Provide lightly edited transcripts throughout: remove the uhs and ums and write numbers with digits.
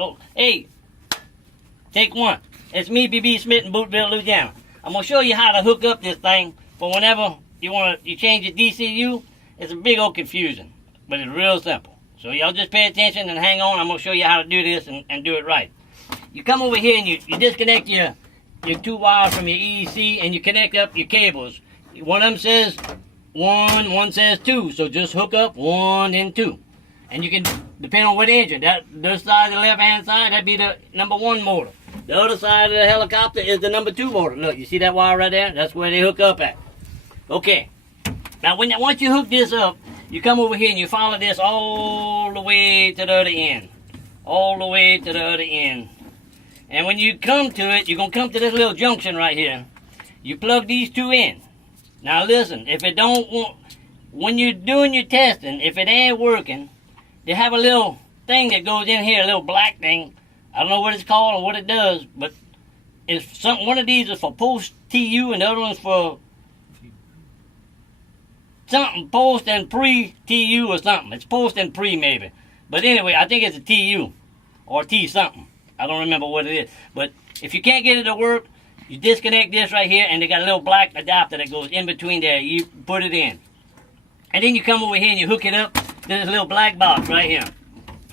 roll. Hey, take one. It's me, B.B. Smith in Bootville, Louisiana. I'm gonna show you how to hook up this thing for whenever you change your DCU. It's a big old confusion, but it's real simple. So y'all just pay attention and hang on. I'm gonna show you how to do this and do it right. You come over here and you disconnect your two wires from your EEC and you connect up your cables. One of them says 1, one says 2. So just hook up 1 and 2. And you can, depend on what engine, this side, the left hand side, that'd be the number 1 motor. The other side of the helicopter is the number 2 motor. Look, you see that wire right there? That's where they hook up at. Okay. Now, once you hook this up, you come over here and you follow this all the way to the other end. All the way to the other end. And when you come to it, you're going to come to this little junction right here. You plug these 2 in. Now, listen, if it don't want, when you're doing your testing, if it ain't working, they have a little thing that goes in here, a little black thing. I don't know what it's called or what it does, but it's one of these is for post-TU and the other one's for something post and pre-TU or something. It's post and pre maybe. But anyway, I think it's a TU or T something. I don't remember what it is. But if you can't get it to work, you disconnect this right here and they got a little black adapter that goes in between there. You put it in. And then you come over here and you hook it up. There's a little black box right here.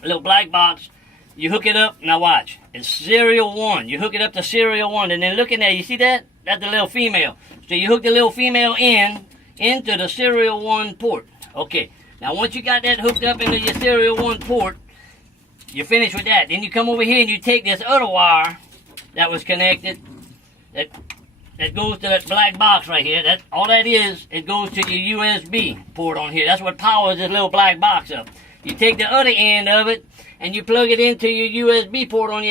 A little black box. You hook it up. Now watch. It's serial 1. You hook it up to serial 1. And then look in there. You see that? That's the little female. So you hook the little female into the serial 1 port. Okay. Now once you got that hooked up into your serial 1 port, you're finished with that. Then you come over here and you take this other wire that was connected. That goes to that black box right here. That all that is, it goes to your USB port on here. That's what powers this little black box up. You take the other end of it and you plug it into your USB port on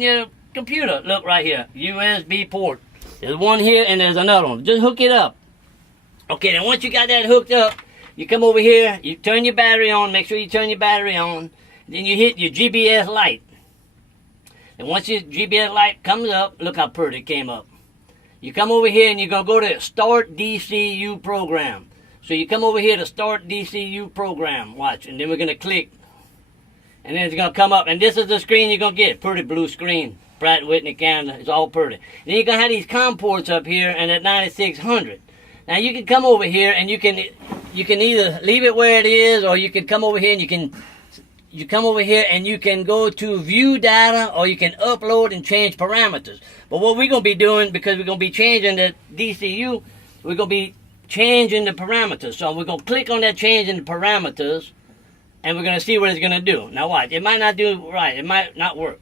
your computer. Look right here, USB port. There's one here and there's another one. Just hook it up. Okay, then once you got that hooked up, you come over here, you turn your battery on. Make sure you turn your battery on. Then you hit your GBS light. And once your GBS light comes up, look how pretty it came up. You come over here and you're going to go to Start DCU Program. So you come over here to Start DCU Program. Watch. And then we're going to click. And then it's going to come up. And this is the screen you're going to get. Pretty blue screen. Pratt Whitney, Canada. It's all pretty. Then you're going to have these COM ports up here and at 9600. Now you can come over here and you can either leave it where it is or you can come over here and you come over here and you can go to view data or you can upload and change parameters. But what we're going to be doing, because we're going to be changing the DCU, we're going to be changing the parameters. So we're going to click on that change in the parameters and we're going to see what it's going to do. Now watch, it might not do right, it might not work.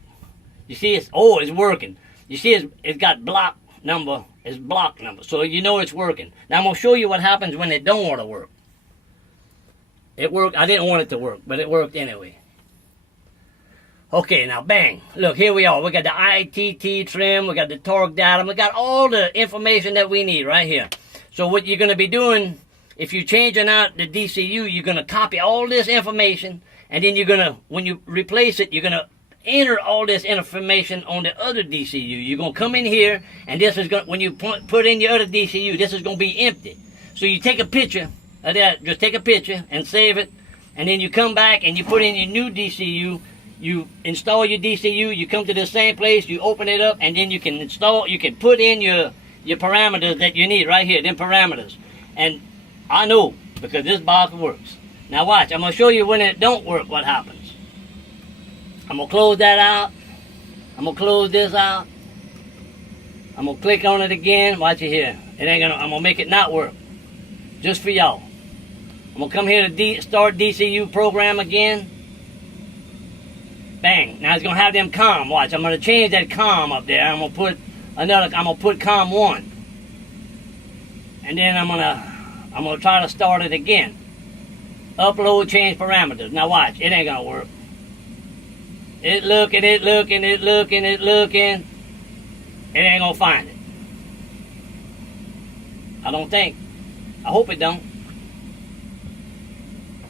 You see it's working. You see it's got block number, it's block number. So you know it's working. Now I'm going to show you what happens when it don't want to work. It worked. I didn't want it to work, but it worked anyway. Okay, now bang. Look, here we are. We got the ITT trim. We got the torque data. We got all the information that we need right here. So what you're going to be doing, if you're changing out the DCU, you're going to copy all this information. And then you're going to, when you replace it, you're going to enter all this information on the other DCU. You're going to come in here, and this is going to, when you put in your other DCU, this is going to be empty. So you take a picture of that. Just take a picture and save it. And then you come back and you put in your new DCU. You install your DCU, you come to the same place, you open it up, and then you can put in your parameters that you need right here, them parameters. And I know, because this box works. Now watch, I'm going to show you when it don't work, what happens. I'm going to close that out. I'm going to close this out. I'm going to click on it again. Watch it here. I'm going to make it not work. Just for y'all. I'm going to come here to Start DCU Program again. Bang. Now it's going to have them COM. Watch. I'm going to change that COM up there. I'm going to put COM 1. And then I'm going to try to start it again. Upload, change parameters. Now watch. It ain't going to work. It looking. It ain't going to find it. I don't think. I hope it don't.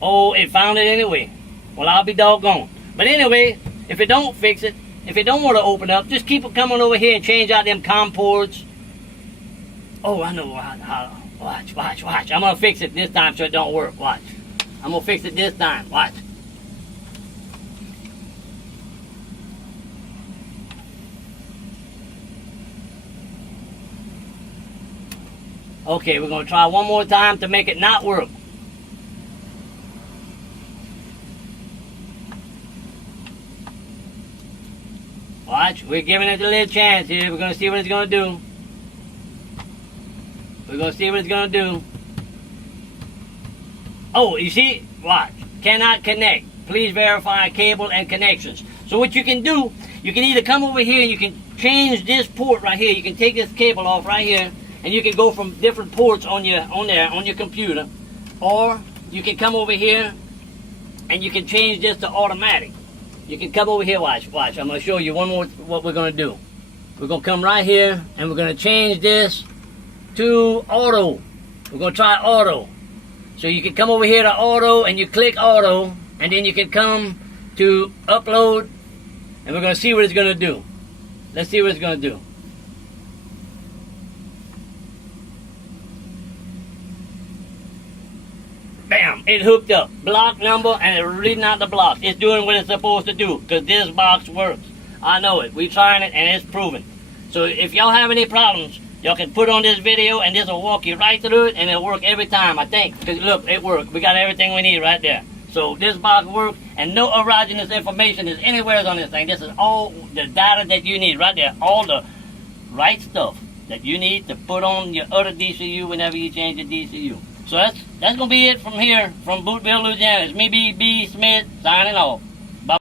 Oh, it found it anyway. Well, I'll be doggone. But anyway, if it don't fix it, if it don't want to open up, just keep it coming over here and change out them COM ports. Oh, I know how. Watch. I'm going to fix it this time so it don't work. Watch. I'm going to fix it this time. Watch. Okay, we're going to try one more time to make it not work. Watch, we're giving it a little chance here. We're going to see what it's going to do. We're going to see what it's going to do. Oh, you see? Watch. Cannot connect. Please verify cable and connections. So what you can do, you can either come over here and you can change this port right here. You can take this cable off right here, and you can go from different ports on your computer. Or you can come over here and you can change this to automatic. You can come over here, watch. I'm going to show you one more what we're going to do. We're going to come right here and we're going to change this to auto. We're going to try auto. So you can come over here to auto and you click auto, and then you can come to upload, and we're going to see what it's going to do. Let's see what it's going to do. Bam! It hooked up. Block number, and it's reading out the block. It's doing what it's supposed to do, because this box works. I know it. We're trying it, and it's proven. So if y'all have any problems, y'all can put on this video, and this will walk you right through it, and it'll work every time, I think. Because look, it worked. We got everything we need right there. So this box works, and no erogenous information is anywhere on this thing. This is all the data that you need right there. All the right stuff that you need to put on your other DCU whenever you change your DCU. So that's going to be it from here, from Bootville, Louisiana. It's me, B. Smith, signing off.